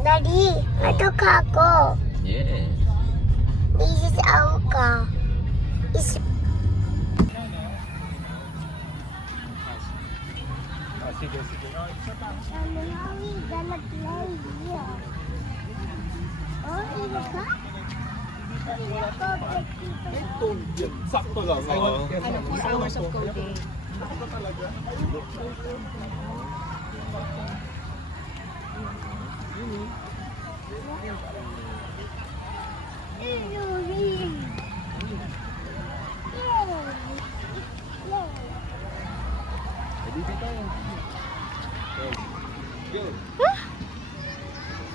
Daddy, ito ka ako. Yeah. This is our car. It's Sige, sige. now we gonna play here. Oh, in the car? Ito, sakto lang. Oo. 4 hours of coding.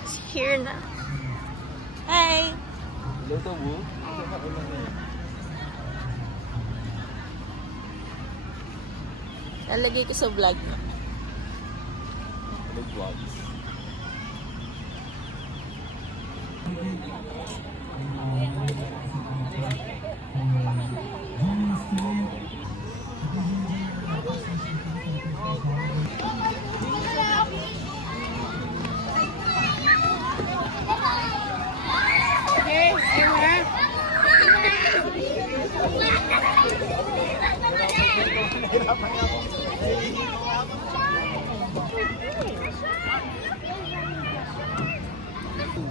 It's here na. Hi! Luto mo? Nalagay ko sa vlog mo. Vlogs.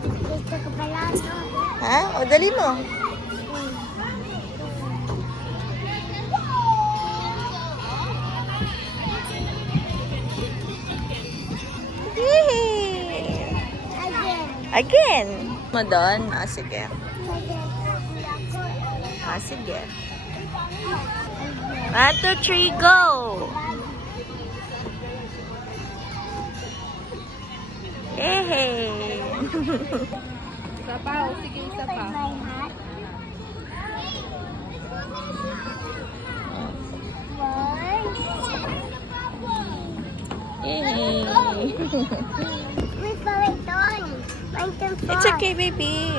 Gusto ko pala ito. Ha? O, dali mo. Yay! Again. Again! Mo doon? Ah, sige. Ah, sige. 1, 2, 3, go! Yay! Isa pa, o sige, isa pa. My hat. Yay! Wait for it on. Mine can fall. It's okay, baby.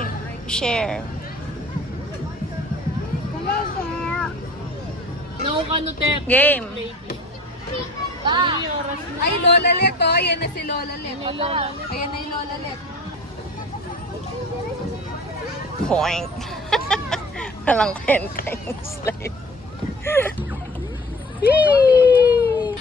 Share. No, ano, te? Game. Ay, Lola Let, oh. Ayan na si Lola Let. Ayan na yung Lola Let. Point. Walang kwenta yung slide. Yay!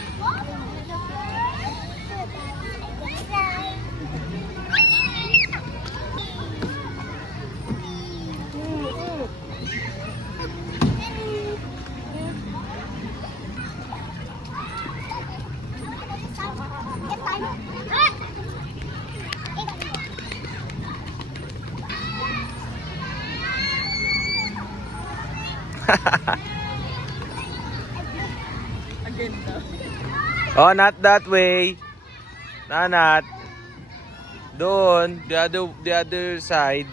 Oh, not that way. Not. Doon, the other side.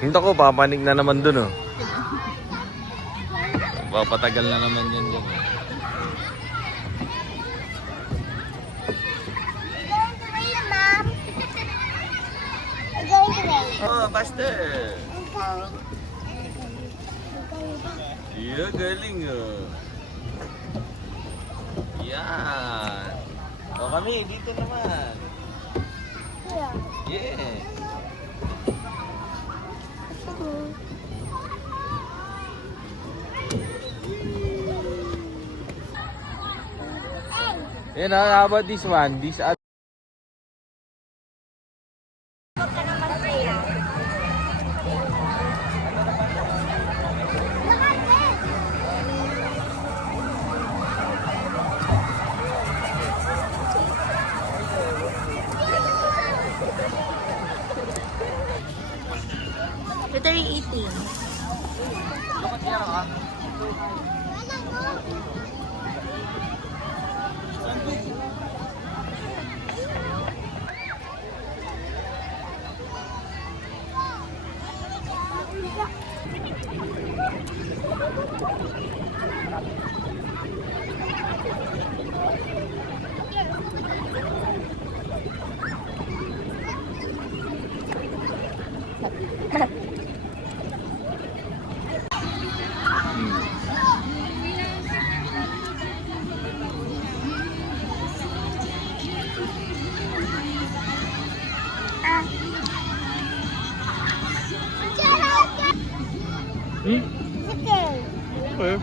Hindi ko, papanig na naman dun, oh. Papatagal na naman yan dun. Oh, faster! Yeah, galing, oh. Yan. O kami, dito naman. Yeah. Yan, how about this one? This other. Ito yung eating. Okay.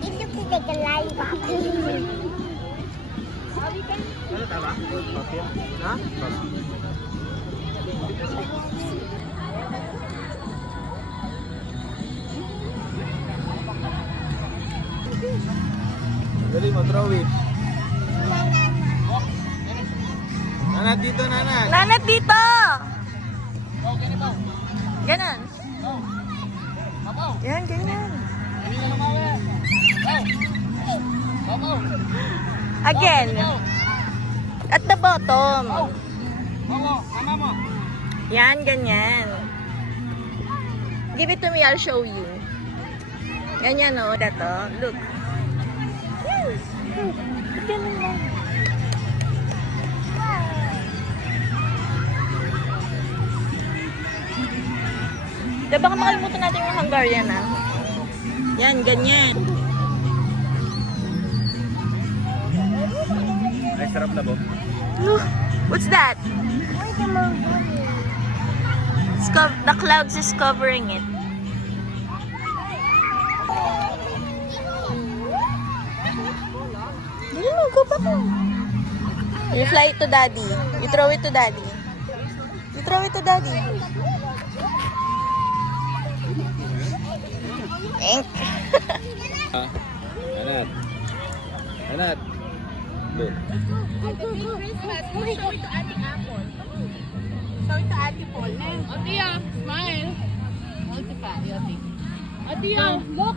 Itu kita kelai papi. Dali mo, throw it. Nanat dito, nanat. Nanat dito! Ganon. Yan, ganyan. Again. At the bottom. Yan, ganyan. Give it to me, I'll show you. Ganyan o, dato. Look. Ganun lang. Diba baka makalimutan natin yung Hungarian ah. Yan, ganyan. Ay, sarap na bo. Look, what's that? The clouds is covering it. Go back. You fly it to daddy. You throw it to daddy. You throw it to daddy. Ink. Nanat. Nanat. Look. Christmas, we'll show it to Ate Apple. Show it to Ate Paul. Atia, smile. Ate pa, Ate. Atia, look.